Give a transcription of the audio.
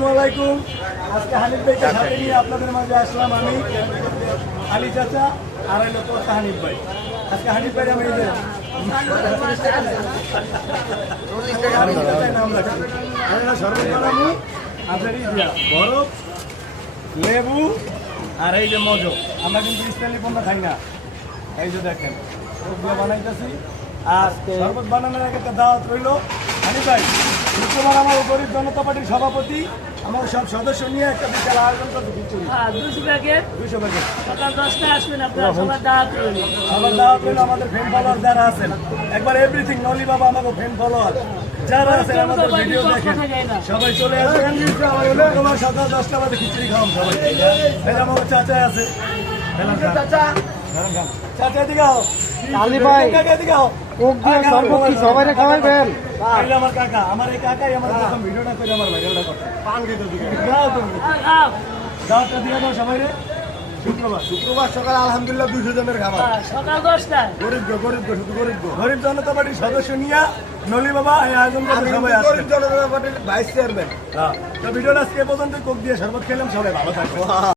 আসসালামু আলাইকুম। আজকে হানিফ ভাইকে সাথে নিয়ে আপনাদের মাঝে আসলাম আমি, আলী চাচা আর হলো কর্তা হানিফ ভাই। আজকে হানিফ ভাই আমি নাম রাখছি শরবত বানাবো, আপনার বরফ, লেবু আর এই যে মজো। আমরা কিন্তু স্টাইলি পণ্য খাই না, এই যে দেখেন ওগুলো বানাইতেছি। আর শরবত বানানোর আগে একটা দাওয়াত রইল। হানিফ ভাই শুক্রবার আমার গরিব জনতা পার্টির সভাপতি আমার সব সদস্য নিয়ে একটা বিশাল আয়োজন করতে খিচুড়ি 200 প্যাকেট সকাল 10টায় আসবেন। আপনারা সবার দাওয়াত রইল। সবার দাওয়াত রইল। আমাদের ফ্যান ফলোয়ার যারা আছেন, একবার এভরিথিং নলি বাবা আমাকে ফ্যান ফলোয়ার যারা আছেন আমাদের ভিডিও দেখেন সবাই চলে আসবেন। তোমার সকাল 10টা বাজে খিচুড়ি খাওয়াম সবাই। আমার চাচা আছে, চাচা চাচা দিকে আও, আলী ভাই এদিকে আও। সবাই খাওয়াইবেন। আমার কাকা, আমার এই কাকাই আমার প্রথম ভিডিওটা করে আমার ভাইরালটা করতে পান দিতে দিকে দাওয়াতটা দিয়ে দাও সবাই রে। শুক্রবার সকাল আলহামদুলিল্লাহ 200 জনের খাবার সকাল 10টায়। গরিব জনতা পার্টির সদস্য নিয়ে নলি বাবা এই আয়োজন করতে সবাই আসবে। গরিব জনতা পার্টির ভাইস চেয়ারম্যান। তো ভিডিওটা আজকে পর্যন্ত কোক দিয়ে শরবত খেলাম, সবাই ভালো থাকবে।